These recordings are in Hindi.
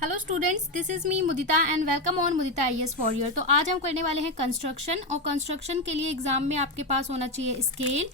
Hello students, this is me Mudita and welcome on Mudita IAS warrior. तो आज हम करने वाले हैं कंस्ट्रक्शन, और कंस्ट्रक्शन के लिए एग्जाम में आपके पास होना चाहिए स्केल,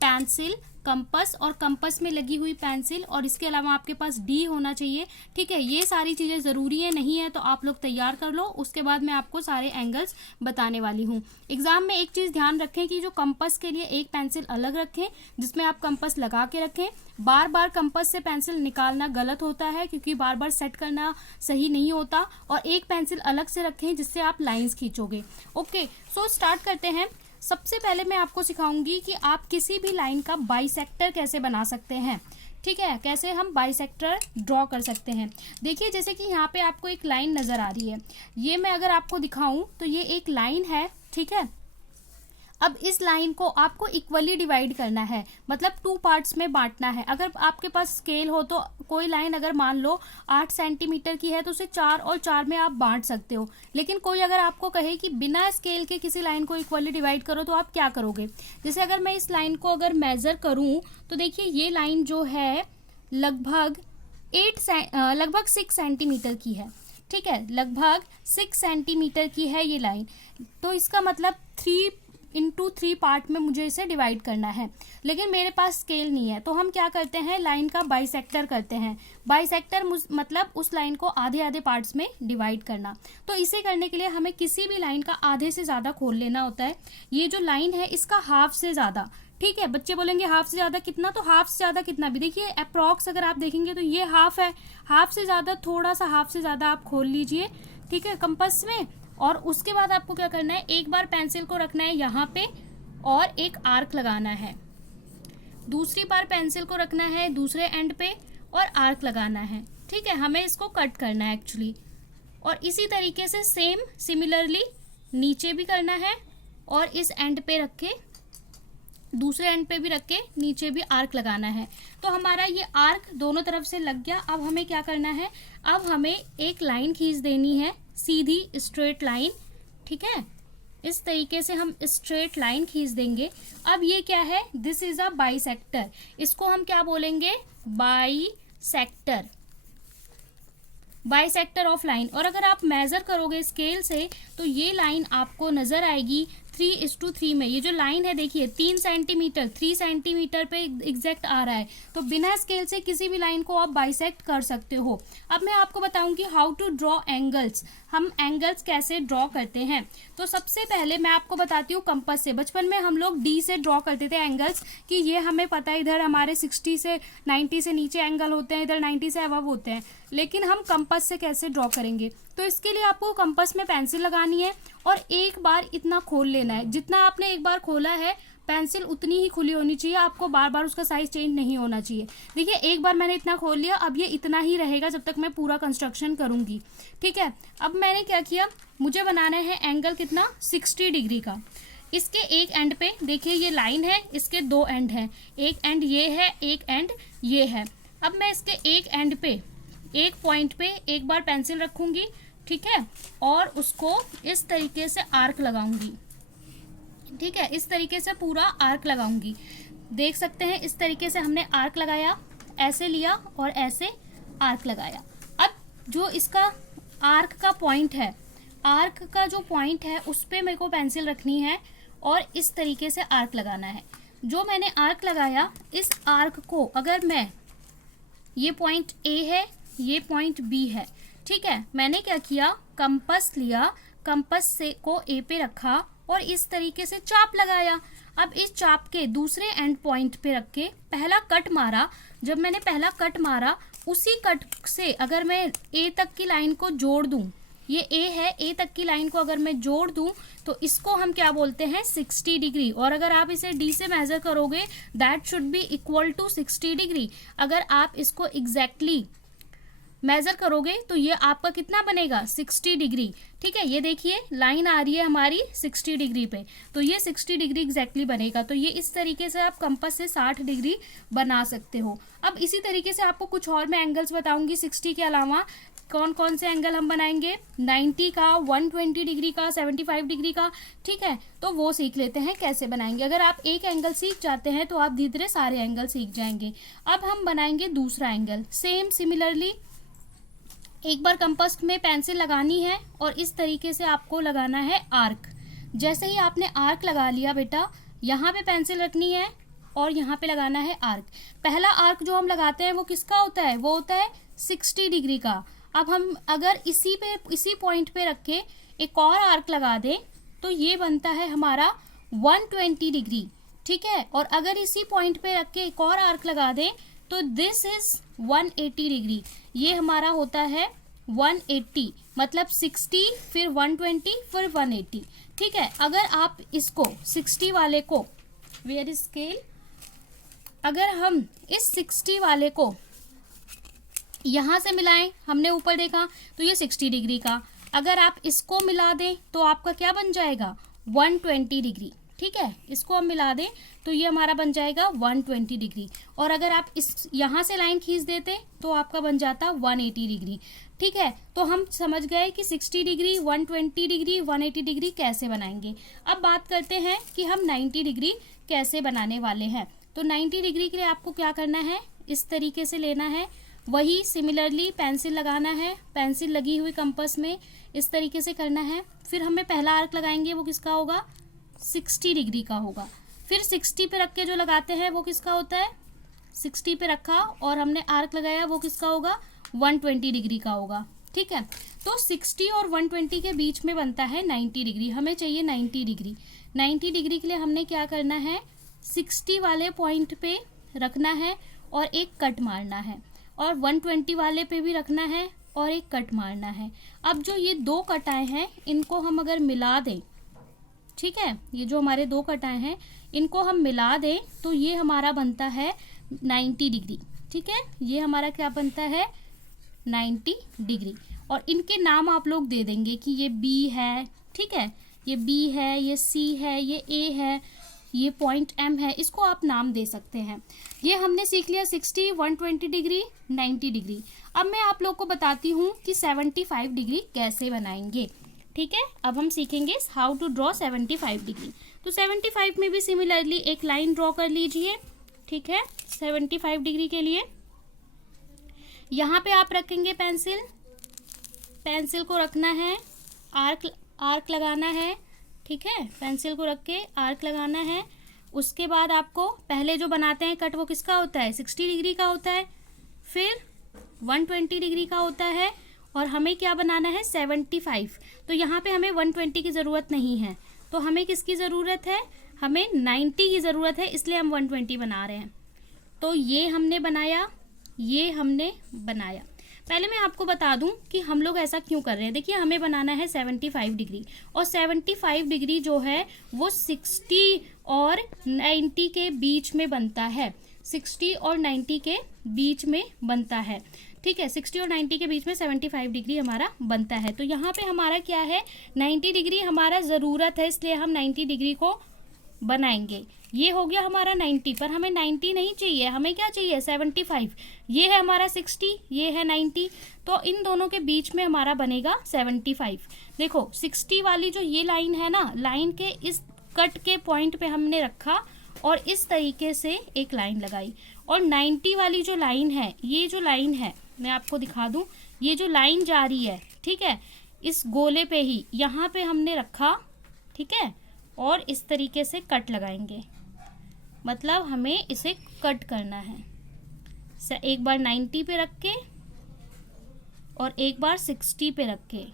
पेंसिल, कंपस और कंपस में लगी हुई पेंसिल, और इसके अलावा आपके पास डी होना चाहिए। ठीक है, ये सारी चीज़ें ज़रूरी है, नहीं है तो आप लोग तैयार कर लो। उसके बाद मैं आपको सारे एंगल्स बताने वाली हूँ। एग्जाम में एक चीज़ ध्यान रखें कि जो कंपस के लिए एक पेंसिल अलग रखें जिसमें आप कंपस लगा के रखें। बार बार कंपस से पेंसिल निकालना गलत होता है क्योंकि बार बार सेट करना सही नहीं होता, और एक पेंसिल अलग से रखें जिससे आप लाइंस खींचोगे। ओके, सो स्टार्ट करते हैं। सबसे पहले मैं आपको सिखाऊंगी कि आप किसी भी लाइन का बाइसेक्टर कैसे बना सकते हैं। ठीक है, कैसे हम बाइसेक्टर ड्रॉ कर सकते हैं। देखिए, जैसे कि यहाँ पे आपको एक लाइन नज़र आ रही है, ये मैं अगर आपको दिखाऊं तो ये एक लाइन है। ठीक है, अब इस लाइन को आपको इक्वली डिवाइड करना है, मतलब 2 पार्ट्स में बांटना है। अगर आपके पास स्केल हो तो कोई लाइन अगर मान लो 8 सेंटीमीटर की है तो उसे 4 और 4 में आप बांट सकते हो। लेकिन कोई अगर आपको कहे कि बिना स्केल के किसी लाइन को इक्वली डिवाइड करो तो आप क्या करोगे। जैसे अगर मैं इस लाइन को अगर मेजर करूं तो देखिए, ये लाइन जो है लगभग 6 सेंटीमीटर की है। ठीक है, लगभग 6 सेंटीमीटर की है ये लाइन। तो इसका मतलब 3 पार्ट में मुझे इसे डिवाइड करना है, लेकिन मेरे पास स्केल नहीं है। तो हम क्या करते हैं, लाइन का बाइसेक्टर करते हैं। बाइसेक्टर मतलब उस लाइन को आधे आधे पार्ट्स में डिवाइड करना। तो इसे करने के लिए हमें किसी भी लाइन का आधे से ज़्यादा खोल लेना होता है। ये जो लाइन है इसका हाफ से ज़्यादा। ठीक है, बच्चे बोलेंगे हाफ से ज़्यादा कितना, तो हाफ से ज़्यादा कितना भी देखिए अप्रॉक्स अगर आप देखेंगे तो ये हाफ है। हाफ से ज़्यादा, थोड़ा सा हाफ से ज़्यादा आप खोल लीजिए। ठीक है, कंपास में। और उसके बाद आपको क्या करना है, एक बार पेंसिल को रखना है यहाँ पे और एक आर्क लगाना है। दूसरी बार पेंसिल को रखना है दूसरे एंड पे और आर्क लगाना है। ठीक है, हमें इसको कट करना है एक्चुअली। और इसी तरीके से सेम सिमिलरली नीचे भी करना है, और इस एंड पे रख के दूसरे एंड पे भी रख के नीचे भी आर्क लगाना है। तो हमारा ये आर्क दोनों तरफ से लग गया। अब हमें क्या करना है, अब हमें एक लाइन खींच देनी है, सीधी स्ट्रेट लाइन। ठीक है, इस तरीके से हम स्ट्रेट लाइन खींच देंगे। अब ये क्या है, दिस इज अ बाइसेक्टर। इसको हम क्या बोलेंगे, बाइसेक्टर, बाइसेक्टर ऑफ लाइन। और अगर आप मेजर करोगे स्केल से तो ये लाइन आपको नजर आएगी 3:3 में। ये जो लाइन है देखिए 3 सेंटीमीटर 3 सेंटीमीटर पे एग्जैक्ट आ रहा है। तो बिना स्केल से किसी भी लाइन को आप बाइसेक्ट कर सकते हो। अब मैं आपको बताऊंगी हाउ टू ड्रॉ एंगल्स, हम एंगल्स कैसे ड्रॉ करते हैं। तो सबसे पहले मैं आपको बताती हूँ कंपास से। बचपन में हम लोग डी से ड्रॉ करते थे एंगल्स, कि ये हमें पता है इधर हमारे 60 से 90 से नीचे एंगल होते हैं, इधर 90 से अबव होते हैं। लेकिन हम कंपास से कैसे ड्रॉ करेंगे, तो इसके लिए आपको कंपास में पेंसिल लगानी है और एक बार इतना खोल लेना है। जितना आपने एक बार खोला है पेंसिल उतनी ही खुली होनी चाहिए, आपको बार बार उसका साइज चेंज नहीं होना चाहिए। देखिए, एक बार मैंने इतना खोल लिया, अब ये इतना ही रहेगा जब तक मैं पूरा कंस्ट्रक्शन करूंगी। ठीक है, अब मैंने क्या किया, मुझे बनाना है एंगल कितना, 60 डिग्री का। इसके एक एंड पे देखिए ये लाइन है, इसके 2 एंड हैं, एक एंड ये है, एक एंड ये है। अब मैं इसके एक एंड पे एक पॉइंट पे एक बार पेंसिल रखूंगी। ठीक है, और उसको इस तरीके से आर्क लगाऊंगी। ठीक है, इस तरीके से पूरा आर्क लगाऊंगी। देख सकते हैं इस तरीके से हमने आर्क लगाया, ऐसे लिया और ऐसे आर्क लगाया। अब जो इसका आर्क का पॉइंट है, आर्क का जो पॉइंट है उस पे मेरे को पेंसिल रखनी है और इस तरीके से आर्क लगाना है। जो मैंने आर्क लगाया, इस आर्क को अगर मैं, ये पॉइंट ए है, ये पॉइंट बी है। ठीक है, मैंने क्या किया, कंपास लिया, कंपास से को ए पे रखा और इस तरीके से चाप लगाया। अब इस चाप के दूसरे एंड पॉइंट पे रख के पहला कट मारा। जब मैंने पहला कट मारा, उसी कट से अगर मैं ए तक की लाइन को जोड़ दूं, ये ए है, ए तक की लाइन को अगर मैं जोड़ दूं तो इसको हम क्या बोलते हैं, 60 डिग्री। और अगर आप इसे डी से मेजर करोगे, that should be equal to 60 degree. अगर आप इसको एग्जैक्टली मेजर करोगे तो ये आपका कितना बनेगा, 60 डिग्री। ठीक है, ये देखिए लाइन आ रही है हमारी 60 डिग्री पे, तो ये 60 डिग्री एग्जैक्टली बनेगा। तो ये इस तरीके से आप कंपास से 60 डिग्री बना सकते हो। अब इसी तरीके से आपको कुछ और मैं एंगल्स बताऊंगी 60 के अलावा। कौन कौन से एंगल हम बनाएंगे, 90 का, 120 डिग्री का, 75 डिग्री का। ठीक है, तो वो सीख लेते हैं कैसे बनाएंगे। अगर आप एक एंगल सीख जाते हैं तो आप धीरे धीरे सारे एंगल सीख जाएंगे। अब हम बनाएंगे दूसरा एंगल, सेम सिमिलरली एक बार कंपास में पेंसिल लगानी है और इस तरीके से आपको लगाना है आर्क। जैसे ही आपने आर्क लगा लिया बेटा, यहाँ पे पेंसिल रखनी है और यहाँ पे लगाना है आर्क। पहला आर्क जो हम लगाते हैं वो किसका होता है? वो होता है 60 डिग्री का। अब हम अगर इसी पॉइंट पे रख के एक और आर्क लगा दें तो ये बनता है हमारा 120 डिग्री, ठीक है। और अगर इसी पॉइंट पे रख के एक और आर्क लगा दें तो दिस इज 180 डिग्री। ये हमारा होता है 180, मतलब 60 फिर 120 फिर 180, ठीक है। अगर आप इसको 60 वाले को, वेयर इज स्केल, अगर हम इस 60 वाले को यहाँ से मिलाएं, हमने ऊपर देखा तो ये 60 डिग्री का, अगर आप इसको मिला दें तो आपका क्या बन जाएगा? 120 डिग्री, ठीक है। इसको हम मिला दें तो ये हमारा बन जाएगा 120 डिग्री। और अगर आप इस यहाँ से लाइन खींच देते तो आपका बन जाता 180 डिग्री, ठीक है। तो हम समझ गए कि 60 डिग्री, 120 डिग्री, 180 डिग्री कैसे बनाएंगे। अब बात करते हैं कि हम 90 डिग्री कैसे बनाने वाले हैं। तो 90 डिग्री के लिए आपको क्या करना है? इस तरीके से लेना है, वही सिमिलरली पेंसिल लगाना है, पेंसिल लगी हुई कंपास में इस तरीके से करना है। फिर हमें पहला आर्क लगाएंगे, वो किसका होगा? 60 डिग्री का होगा। फिर 60 पे रख के जो लगाते हैं वो किसका होता है? 60 पे रखा और हमने आर्क लगाया, वो किसका होगा? 120 डिग्री का होगा, ठीक है। तो 60 और 120 के बीच में बनता है 90 डिग्री। हमें चाहिए 90 डिग्री। 90 डिग्री के लिए हमने क्या करना है? 60 वाले पॉइंट पे रखना है और एक कट मारना है, और 120 वाले पे भी रखना है और एक कट मारना है। अब जो ये दो कटाएं हैं इनको हम अगर मिला दें, ठीक है, ये जो हमारे दो कटाएं हैं इनको हम मिला दें तो ये हमारा बनता है 90 डिग्री, ठीक है। ये हमारा क्या बनता है? 90 डिग्री। और इनके नाम आप लोग दे देंगे कि ये बी है, ठीक है, ये बी है, ये सी है, ये ए है, ये पॉइंट एम है, इसको आप नाम दे सकते हैं। ये हमने सीख लिया 60, 120 डिग्री, 90 डिग्री। अब मैं आप लोग को बताती हूँ कि 75 डिग्री कैसे बनाएंगे, ठीक है। अब हम सीखेंगे हाउ टू ड्रॉ 75 डिग्री। तो 75 में भी सिमिलरली एक लाइन ड्रॉ कर लीजिए, ठीक है। 75 डिग्री के लिए यहाँ पे आप रखेंगे पेंसिल, पेंसिल को रखना है, आर्क लगाना है, ठीक है। पेंसिल को रख के आर्क लगाना है। उसके बाद आपको पहले जो बनाते हैं कट वो किसका होता है? 60 डिग्री का होता है, फिर 120 डिग्री का होता है, और हमें क्या बनाना है? 75। तो यहाँ पे हमें 120 की ज़रूरत नहीं है, तो हमें किसकी ज़रूरत है? हमें 90 की ज़रूरत है, इसलिए हम 120 बना रहे हैं। तो ये हमने बनाया, ये हमने बनाया। पहले मैं आपको बता दूं कि हम लोग ऐसा क्यों कर रहे हैं। देखिए, हमें बनाना है 75 डिग्री, और 75 डिग्री जो है वो 60 और 90 के बीच में बनता है। 60 और 90 के बीच में बनता है, ठीक है। 60 और 90 के बीच में 75 डिग्री हमारा बनता है। तो यहाँ पे हमारा क्या है? 90 डिग्री हमारा ज़रूरत है, इसलिए हम 90 डिग्री को बनाएंगे। ये हो गया हमारा 90, पर हमें 90 नहीं चाहिए, हमें क्या चाहिए? 75। ये है हमारा 60, ये है 90, तो इन दोनों के बीच में हमारा बनेगा 75। देखो 60 वाली जो ये लाइन है ना, लाइन के इस कट के पॉइंट पे हमने रखा और इस तरीके से एक लाइन लगाई। और 90 वाली जो लाइन है, ये जो लाइन है मैं आपको दिखा दूं, ये जो लाइन जा रही है, ठीक है, इस गोले पे ही यहाँ पे हमने रखा, ठीक है, और इस तरीके से कट लगाएंगे। मतलब हमें इसे कट करना है, एक बार 90 पे रख के और एक बार 60 पे रख के,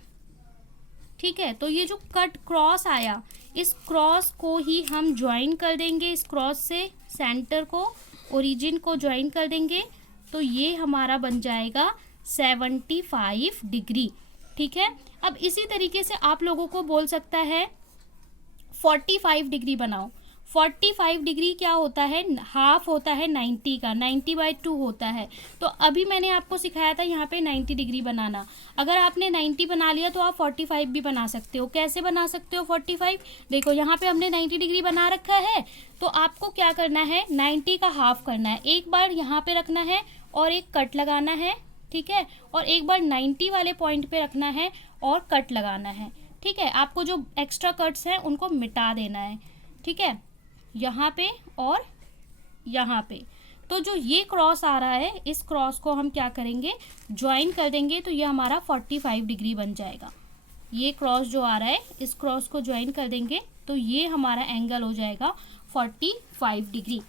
ठीक है। तो ये जो कट क्रॉस आया, इस क्रॉस को ही हम ज्वाइन कर देंगे, इस क्रॉस से सेंटर को, ओरिजिन को ज्वाइन कर देंगे, तो ये हमारा बन जाएगा 75 डिग्री, ठीक है। अब इसी तरीके से आप लोगों को बोल सकता है 45 डिग्री बनाओ। 45 डिग्री क्या होता है? हाफ होता है 90 का, 90/2 होता है। तो अभी मैंने आपको सिखाया था यहाँ पे 90 डिग्री बनाना। अगर आपने 90 बना लिया तो आप 45 भी बना सकते हो। कैसे बना सकते हो 45? देखो यहाँ पे हमने 90 डिग्री बना रखा है, तो आपको क्या करना है? 90 का हाफ करना है। एक बार यहाँ पे रखना है और एक कट लगाना है, ठीक है, और एक बार 90 वाले पॉइंट पे रखना है और कट लगाना है, ठीक है। आपको जो एक्स्ट्रा कट्स हैं उनको मिटा देना है, ठीक है, यहाँ पे और यहाँ पे। तो जो ये क्रॉस आ रहा है, इस क्रॉस को हम क्या करेंगे, ज्वाइन कर देंगे, तो ये हमारा 45 डिग्री बन जाएगा। ये क्रॉस जो आ रहा है, इस क्रॉस को ज्वाइन कर देंगे तो ये हमारा एंगल हो जाएगा 45 डिग्री।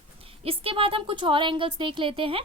इसके बाद हम कुछ और एंगल्स देख लेते हैं।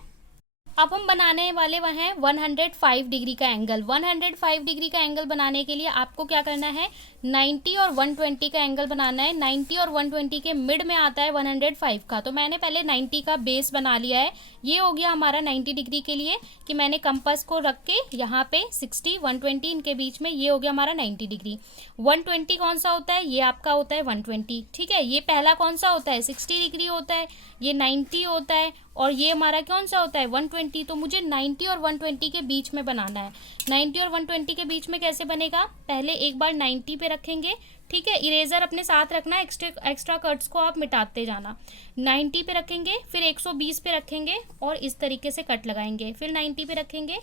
अब हम बनाने वाले वह हैं 105 डिग्री का एंगल। 105 डिग्री का एंगल बनाने के लिए आपको क्या करना है, 90 और 120 का एंगल बनाना है। 90 और 120 के मिड में आता है 105 का, तो मैंने पहले 90 का बेस बना लिया है। ये हो गया हमारा 90 डिग्री के लिए कि मैंने कंपास को रख के यहाँ पे 60 120 इनके बीच में, ये हो गया हमारा 90 डिग्री। 120 कौन सा होता है, ये आपका होता है 120, ठीक है। ये पहला कौन सा होता है, 60 डिग्री होता है, ये 90 होता है, और ये हमारा कौन सा होता है 120। तो मुझे 90 और 120 के बीच में बनाना है। 90 और 120 के बीच में कैसे बनेगा, पहले एक बार 90 पे रखेंगे, ठीक है। इरेजर अपने साथ रखना, एक्स्ट्रा कट्स को आप मिटाते जाना। 90 पे रखेंगे, फिर 120 पे रखेंगे और इस तरीके से कट लगाएंगे, फिर 90 पे रखेंगे,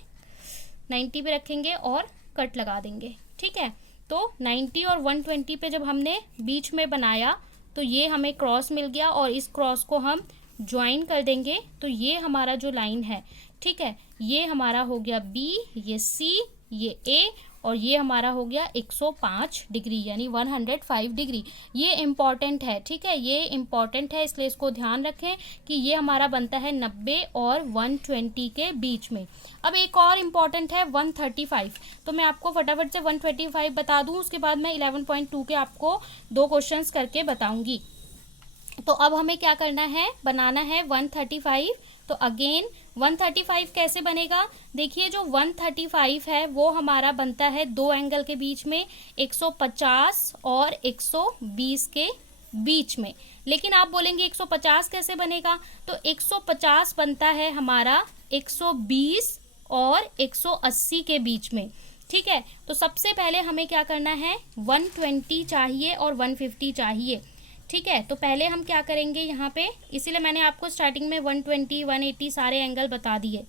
90 पे रखेंगे और कट लगा देंगे, ठीक है। तो 90 और 120 पे जब हमने बीच में बनाया तो ये हमें क्रॉस मिल गया, और इस क्रॉस को हम ज्वाइन कर देंगे तो ये हमारा जो लाइन है, ठीक है, ये हमारा हो गया बी, ये सी, ये ए, और ये हमारा हो गया 105 डिग्री यानी 105 डिग्री। ये इम्पॉर्टेंट है, ठीक है, ये इम्पॉर्टेंट है, इसलिए इसको ध्यान रखें कि ये हमारा बनता है 90 और 120 के बीच में। अब एक और इम्पॉर्टेंट है 135, तो मैं आपको फटाफट से 125 बता दूं, उसके बाद मैं 11.2 के आपको 2 क्वेश्चंस करके बताऊंगी। तो अब हमें क्या करना है, बनाना है 135। तो अगेन 135 कैसे बनेगा, देखिए जो 135 है वो हमारा बनता है 2 एंगल के बीच में, 150 और 120 के बीच में। लेकिन आप बोलेंगे 150 कैसे बनेगा, तो 150 बनता है हमारा 120 और 180 के बीच में, ठीक है। तो सबसे पहले हमें क्या करना है, 120 चाहिए और 150 चाहिए, ठीक है। तो पहले हम क्या करेंगे यहाँ पे, इसीलिए मैंने आपको स्टार्टिंग में 120 180 सारे एंगल बता दिए।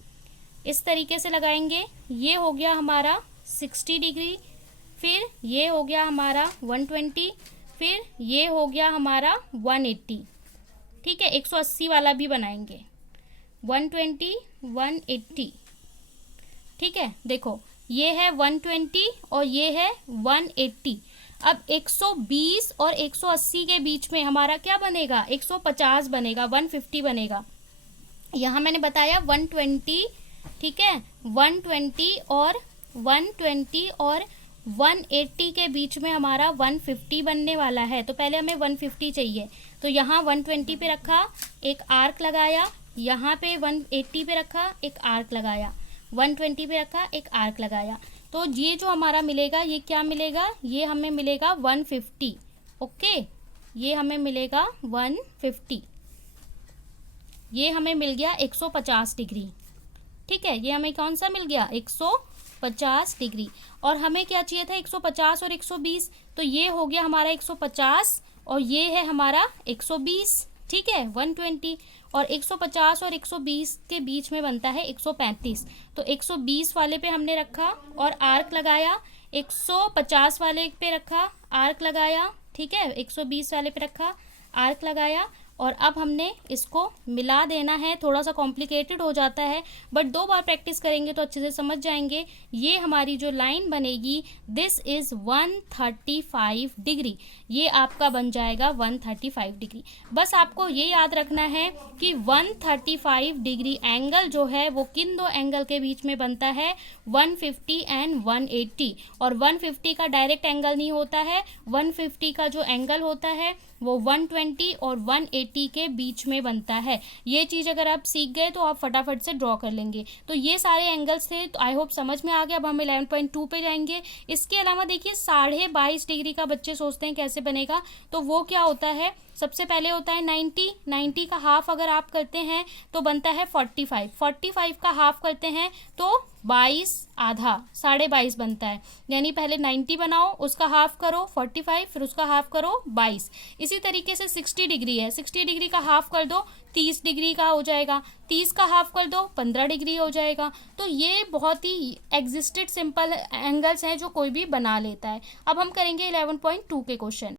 इस तरीके से लगाएंगे, ये हो गया हमारा 60 डिग्री, फिर ये हो गया हमारा 120, फिर ये हो गया हमारा 180, ठीक है। 180 वाला भी बनाएंगे, 120 180, ठीक है। देखो ये है 120 और ये है 180। अब 120 और 180 के बीच में हमारा क्या बनेगा, 150 बनेगा, 150 बनेगा। यहाँ मैंने बताया 120, ठीक है, 120 और 180 के बीच में हमारा 150 बनने वाला है। तो पहले हमें 150 चाहिए, तो यहाँ 120 पे रखा, एक आर्क लगाया, यहाँ पे 180 पे रखा, एक आर्क लगाया, 120 पे रखा, एक आर्क लगाया। तो ये जो हमारा मिलेगा, ये क्या मिलेगा, ये हमें मिलेगा 150, ओके। ये हमें मिलेगा 150, ये हमें मिल गया 150 डिग्री, ठीक है। ये हमें कौन सा मिल गया, 150 डिग्री। और हमें क्या चाहिए था, 150 और 120, तो ये हो गया हमारा 150 और ये है हमारा 120, ठीक है। 120 और 150 और 120 के बीच में बनता है 135। तो 120 वाले पे हमने रखा और आर्क लगाया, 150 वाले पे रखा, आर्क लगाया, ठीक है, 120 वाले पे रखा, आर्क लगाया, और अब हमने इसको मिला देना है। थोड़ा सा कॉम्प्लिकेटेड हो जाता है, बट 2 बार प्रैक्टिस करेंगे तो अच्छे से समझ जाएंगे। ये हमारी जो लाइन बनेगी, दिस इज 135 डिग्री, ये आपका बन जाएगा 135 डिग्री। बस आपको ये याद रखना है कि 135 डिग्री एंगल जो है वो किन 2 एंगल के बीच में बनता है, 150 एंड 180। और 150 का डायरेक्ट एंगल नहीं होता है, 150 का जो एंगल होता है वो 120 और 180 के बीच में बनता है। ये चीज़ अगर आप सीख गए तो आप फटाफट से ड्रॉ कर लेंगे। तो ये सारे एंगल्स थे, तो आई होप समझ में आ गया। अब हम 11.2 पे जाएंगे। इसके अलावा देखिए 22.5 डिग्री का बच्चे सोचते हैं कैसे बनेगा, तो वो क्या होता है, सबसे पहले होता है 90 का हाफ अगर आप करते हैं तो बनता है 45 का हाफ करते हैं तो 22 आधा 22.5 बनता है। यानी पहले 90 बनाओ, उसका हाफ करो 45, फिर उसका हाफ करो 22। इसी तरीके से 60 डिग्री है, 60 डिग्री का हाफ कर दो 30 डिग्री का हो जाएगा, 30 का हाफ कर दो 15 डिग्री हो जाएगा। तो ये बहुत ही एग्जिस्टेड सिंपल एंगल्स हैं जो कोई भी बना लेता है। अब हम करेंगे 11.2 के क्वेश्चन।